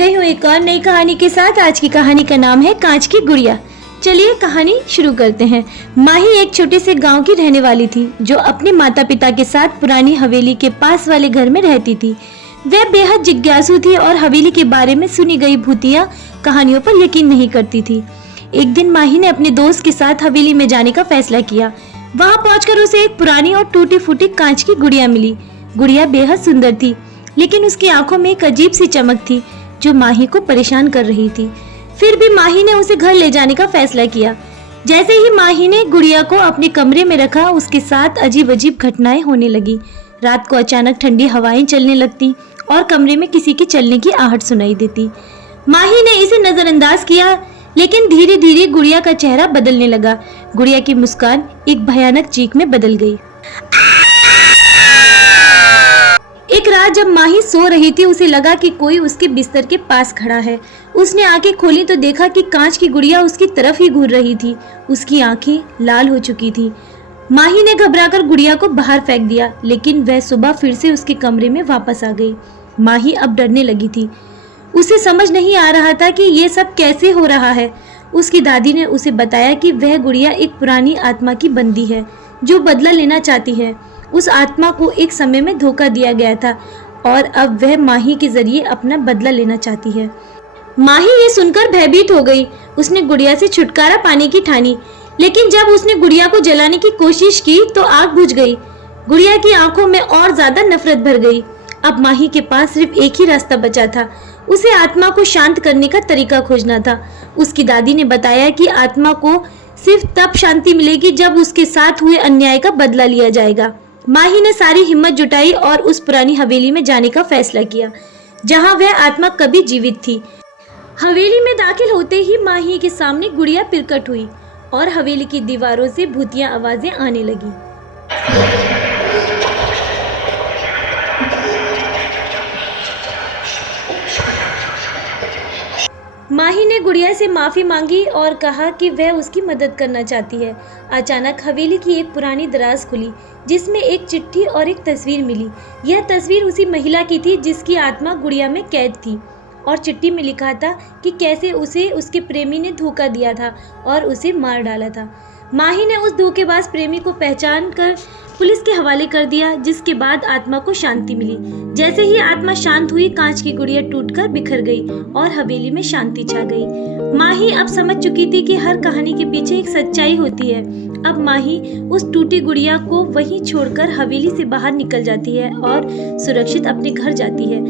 गई हूँ एक और नई कहानी के साथ। आज की कहानी का नाम है कांच की गुड़िया। चलिए कहानी शुरू करते हैं। माही एक छोटे से गांव की रहने वाली थी जो अपने माता पिता के साथ पुरानी हवेली के पास वाले घर में रहती थी। वह बेहद जिज्ञासु थी और हवेली के बारे में सुनी गई भूतिया कहानियों पर यकीन नहीं करती थी। एक दिन माही ने अपने दोस्त के साथ हवेली में जाने का फैसला किया। वहां पहुंचकर उसे एक पुरानी और टूटी फूटी कांच की गुड़िया मिली। गुड़िया बेहद सुंदर थी, लेकिन उसकी आंखों में एक अजीब सी चमक थी जो माही को परेशान कर रही थी। फिर भी माही ने उसे घर ले जाने का फैसला किया। जैसे ही माही ने गुड़िया को अपने कमरे में रखा, उसके साथ अजीब अजीब घटनाएं होने लगी। रात को अचानक ठंडी हवाएं चलने लगती और कमरे में किसी के चलने की आहट सुनाई देती। माही ने इसे नजरअंदाज किया, लेकिन धीरे धीरे गुड़िया का चेहरा बदलने लगा। गुड़िया की मुस्कान एक भयानक चीख में बदल गई। एक रात जब माही सो रही थी, उसे लगा कि कोई उसके बिस्तर के पास खड़ा है। उसने आंखें खोली तो देखा कि कांच की गुड़िया उसकी तरफ ही घूर रही थी। उसकी आंखें लाल हो चुकी थी। माही ने घबराकर गुड़िया को बाहर फेंक दिया, लेकिन वह सुबह फिर से उसके कमरे में वापस आ गई। माही अब डरने लगी थी। उसे समझ नहीं आ रहा था कि ये सब कैसे हो रहा है। उसकी दादी ने उसे बताया कि वह गुड़िया एक पुरानी आत्मा की बंदी है जो बदला लेना चाहती है। उस आत्मा को एक समय में धोखा दिया गया था और अब वह माही के जरिए अपना बदला लेना चाहती है। माही ये सुनकर भयभीत हो गई। उसने गुड़िया से छुटकारा पाने की ठानी, लेकिन जब उसने गुड़िया को जलाने की कोशिश की तो आग बुझ गई। गुड़िया की आंखों में और ज्यादा नफरत भर गई। अब माही के पास सिर्फ एक ही रास्ता बचा था, उसे आत्मा को शांत करने का तरीका खोजना था। उसकी दादी ने बताया कि आत्मा को सिर्फ तब शांति मिलेगी जब उसके साथ हुए अन्याय का बदला लिया जाएगा। माही ने सारी हिम्मत जुटाई और उस पुरानी हवेली में जाने का फैसला किया जहां वह आत्मा कभी जीवित थी। हवेली में दाखिल होते ही माही के सामने गुड़िया प्रकट हुई और हवेली की दीवारों से भूतिया आवाजें आने लगी। माही ने गुड़िया से माफी मांगी और कहा कि वह उसकी मदद करना चाहती है। अचानक हवेली की एक पुरानी दराज खुली जिसमें एक चिट्ठी और एक तस्वीर मिली। यह तस्वीर उसी महिला की थी जिसकी आत्मा गुड़िया में कैद थी और चिट्ठी में लिखा था कि कैसे उसे उसके प्रेमी ने धोखा दिया था और उसे मार डाला था। माही ने उस धोखेबाज प्रेमी को पहचान कर पुलिस के हवाले कर दिया, जिसके बाद आत्मा को शांति मिली। जैसे ही आत्मा शांत हुई, कांच की गुड़िया टूटकर बिखर गई और हवेली में शांति छा गई। माही अब समझ चुकी थी कि हर कहानी के पीछे एक सच्चाई होती है। अब माही उस टूटी गुड़िया को वहीं छोड़कर हवेली से बाहर निकल जाती है और सुरक्षित अपने घर जाती है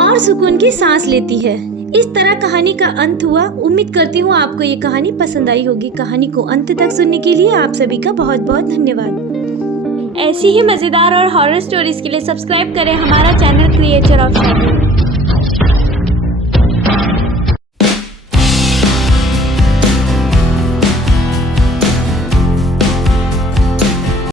और सुकून की सांस लेती है। इस तरह कहानी का अंत हुआ। उम्मीद करती हूँ आपको ये कहानी पसंद आई होगी। कहानी को अंत तक सुनने के लिए आप सभी का बहुत बहुत धन्यवाद। ऐसी ही मजेदार और हॉरर स्टोरीज के लिए सब्सक्राइब करें हमारा चैनल क्रिएचर ऑफ शैडो।